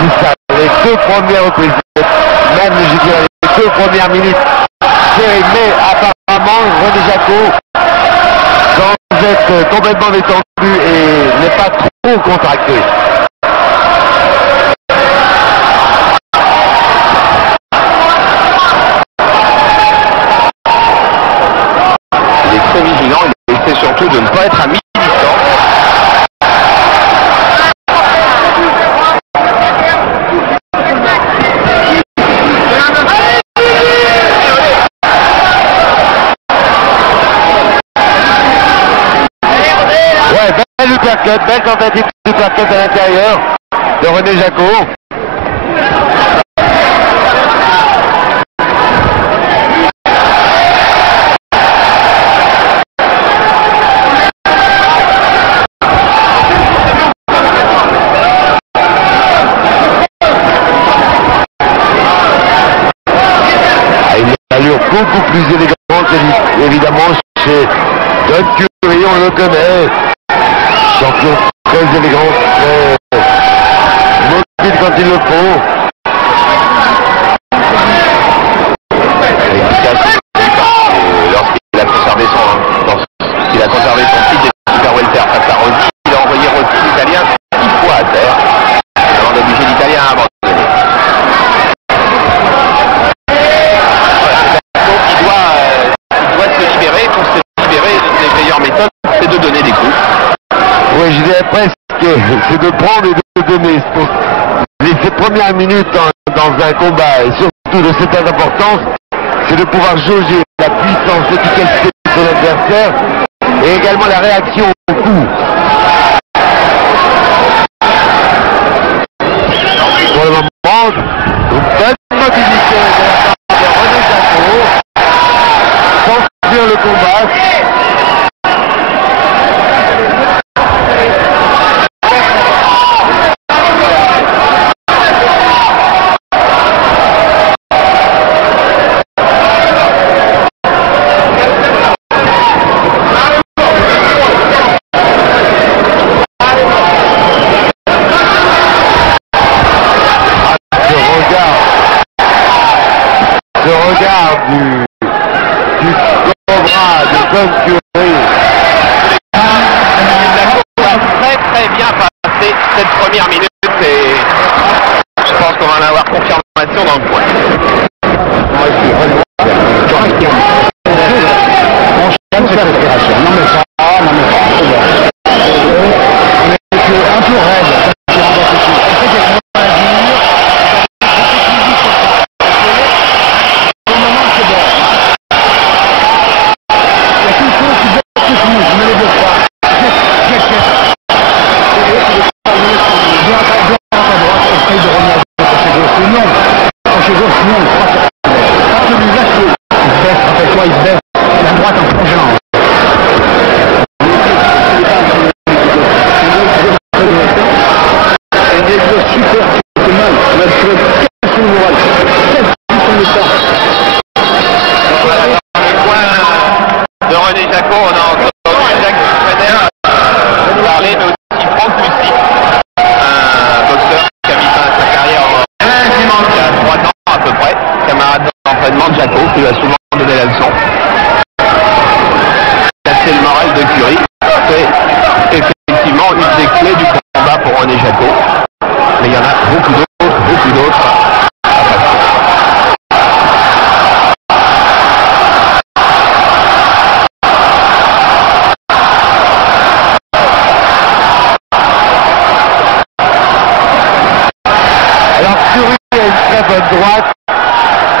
C'est ça, les deux premières reprises, même je dirais les deux premières minutes serrées, mais apparemment René Jacot, sans être complètement détendu et n'est pas trop contracté. Il est très vigilant, il essaie surtout de ne pas être à mi-distance. Belle tentative de uppercut à l'intérieur de René Jacot. Une allure beaucoup plus élégante, évidemment, chez Don Curry, on le connaît. Champion très élégant, très mobile quand il le faut. Lorsqu'il a conservé son titre de super welter face à Rossi, il a envoyé Rossi l'Italien 6 fois à terre, avant d'obliger l'Italien à abandonner. Il doit se libérer. Pour se libérer, l'une des meilleures méthodes, c'est de donner des coups. Oui, je dirais presque c'est de prendre et de donner. Ces premières minutes dans un combat, et surtout de cette importance, c'est de pouvoir jauger la puissance, l'efficacité de son adversaire et également la réaction au coup. Pour le moment, une bonne mobilité de la part de René Jacot, sans fuir le combat. Du Cobra de Don Curry. Ça a très bien passé cette première minute et je pense qu'on va en avoir confirmation dans le coin. Moi je suis vraiment on change sa respiration. Non mais ça, non mais ça. On est un peu raide. Qui va souvent donner la leçon. Casser le moral de Curry, c'est effectivement une des clés du combat pour René Jacot. Mais il y en a beaucoup d'autres à passer. Alors Curry a une très bonne droite,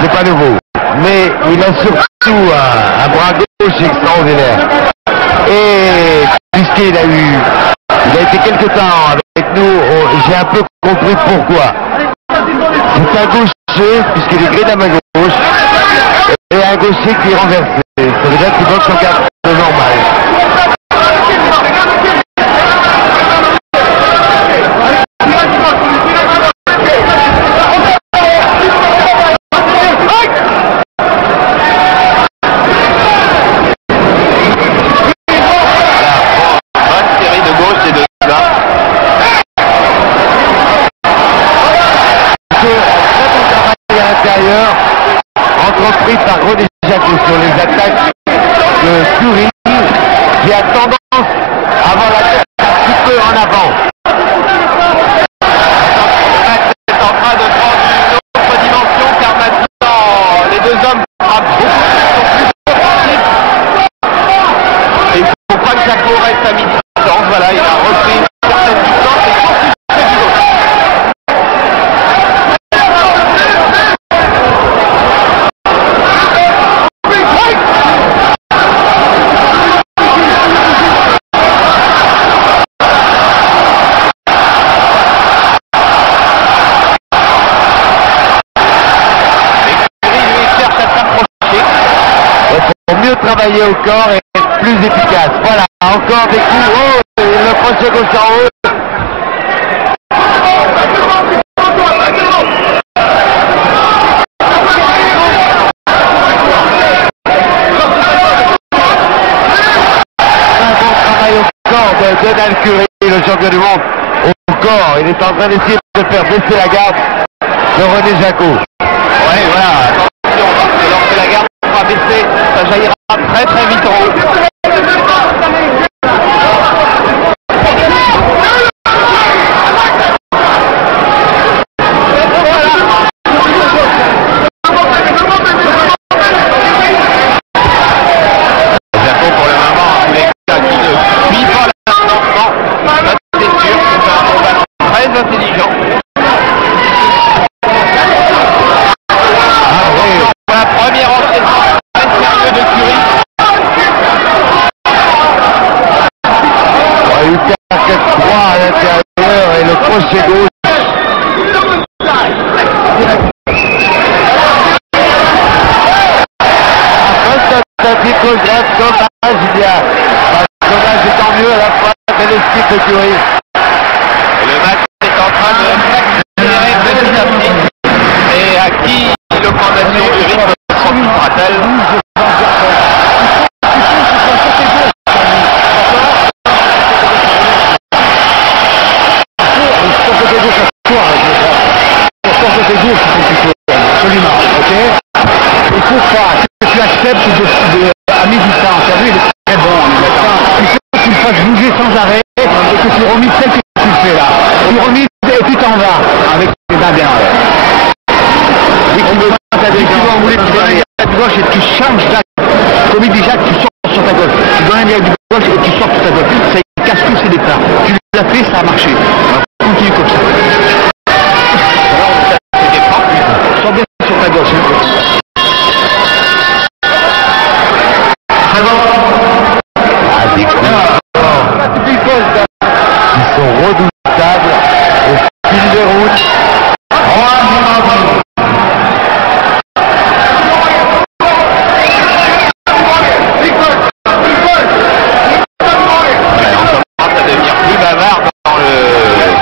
c'est pas nouveau. Mais il a surtout un bras gauche extraordinaire. Et puisqu'il a été quelque temps avec nous, j'ai un peu compris pourquoi. C'est un gaucher, puisqu'il est gris à ma gauche, et un gaucher qui est renversé. Ça veut dire qu'il boxe en garde normal. qui a tendance à avoir la tête un petit peu en avant. C'est en train de prendre une autre dimension car maintenant les deux hommes frappent beaucoup plus offensifs. Et il ne faut pas que Jaco reste à mi-distance. Voilà, il a repris une certaine distance et continue du gauche. Travailler au corps et être plus efficace. Voilà, encore des coups. Oh, le crochet gauche en haut. Un bon travail au corps de Donald Curry, le champion du monde. Au corps, il est en train d'essayer de faire baisser la garde de René Jaco. Ouais, voilà. Attention, lorsque la garde sera baissée, ça jaillira très très vite en haut. Jaco pour le moment, tous les gars qui ne suivent pas l'avancement, c'est sûr, c'est un combat très intelligent. Pour la première enchaînement très sérieux de Curry. Il y a eu 4-3 à l'intérieur et le crochet gauche. Tentative gauche droite, dommage, il y a dommage et tant mieux à la fois de l'esquive de Curry. Et le match est en train de s'accélérer petit à petit. Et à qui l'augmentation du rythme profitera-t-elle? Absolument, ok. Il faut pas que tu acceptes à mi-distance. Tu as vu, il est très bon. Il faut que tu le fasses bouger sans arrêt et que tu remises tel que tu le fais là. Tu remises et tu t'en vas avec tes mains bien. Si tu veux enrouler, tu donnes un diable du gauche et tu changes d'axe. Comme il dit Jacques, tu sors sur ta gauche. Tu donnes un diable du gauche et tu sors sur ta gauche. Ça casse tous ses départs. Tu l'as fait, ça a marché. Alors, continue comme ça. Sors bien sur ta gauche. Des coups qui sont redoutables au fil de route. On commence à devenir plus bavard dans le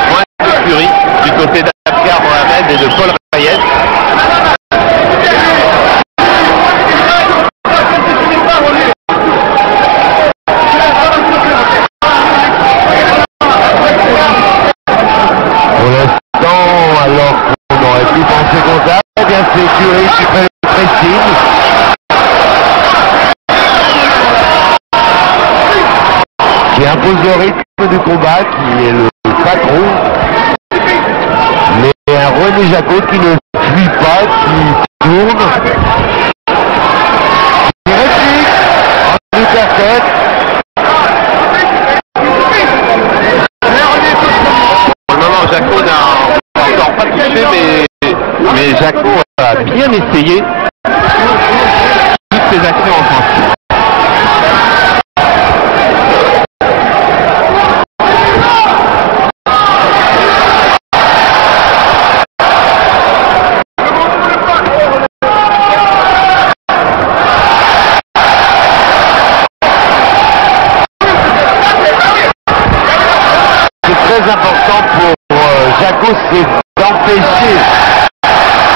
coin de Curry, du côté d'Abgar Mohamed et de Paul Rayet. Alors qu'on aurait pu penser qu'on ça, eh bien c'est Curry qui fait le pressing. Qui impose le rythme du combat, qui est le patron. Mais un René Jaco qui ne fuit pas, qui tourne. Qui réplique en uppercut. Pour le moment, Jaco n'a encore pas touché, mais Jaco a bien essayé toutes ses actions offensives. Très important pour Jaco, c'est d'empêcher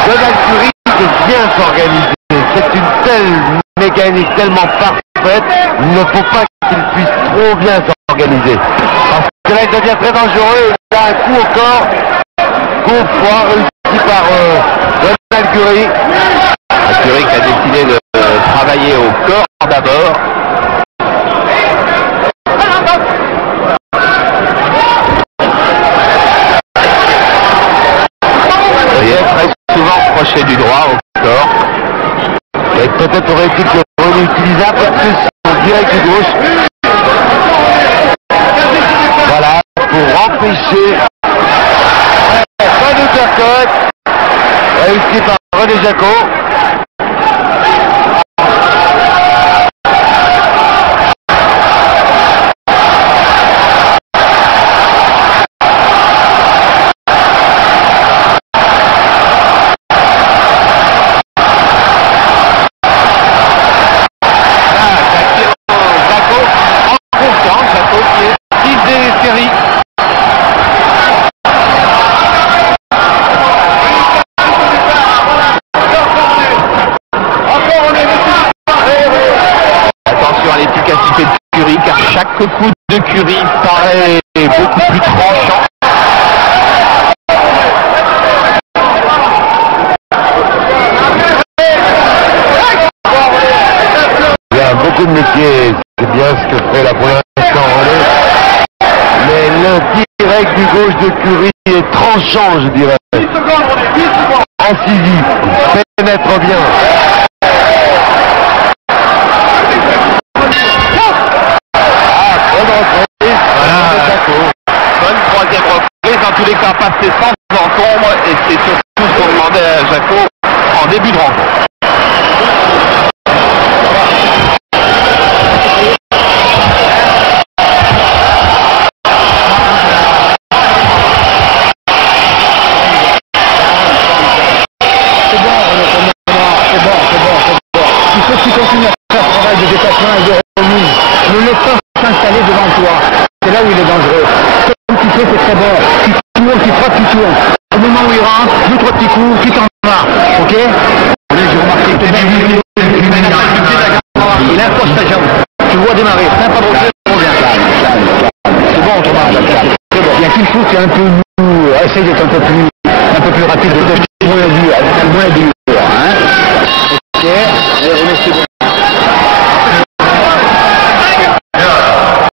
Donald Curry de bien s'organiser. C'est une telle mécanique tellement parfaite, il ne faut pas qu'il puisse trop bien s'organiser. Parce que là, il devient très dangereux. Il a un coup au corps, coup froid réussi par Donald Curry. Curry qui a décidé de travailler au corps d'abord. crochet du droit au corps. Et peut-être aurait-il utiliser un peu plus en direct du gauche. Voilà, pour empêcher pas de uppercut réussi par René Jacot. Chaque coup de Curry paraît beaucoup plus tranchant. Il y a beaucoup de métiers, c'est bien ce que fait la première instant relais. Mais l'indirect du gauche de Curry est tranchant, je dirais. Incisif, pénètre bien. Dans tous les cas, passer sans encombre, et c'est surtout ce qu'on demandait à Jacot en début de rencontre. C'est bon. Il faut que tu continues à faire travail de détachement et de remise. Ne laisse pas s'installer devant toi. C'est là où il est dangereux. Comme tu fais, c'est très bon. Tu frappes, tu tournes. Au moment où il rentre, 2-3 petits coups, tu t'en vas. Ok? J'ai remarqué que il imposte ta jambe. Tu le vois démarrer. C'est un pas bon. C'est bon, Thomas. C'est bon. Il y a qu'une chose qui est un peu mou. Essaye d'être un peu plus rapide. Moins dur. Hein? Ok?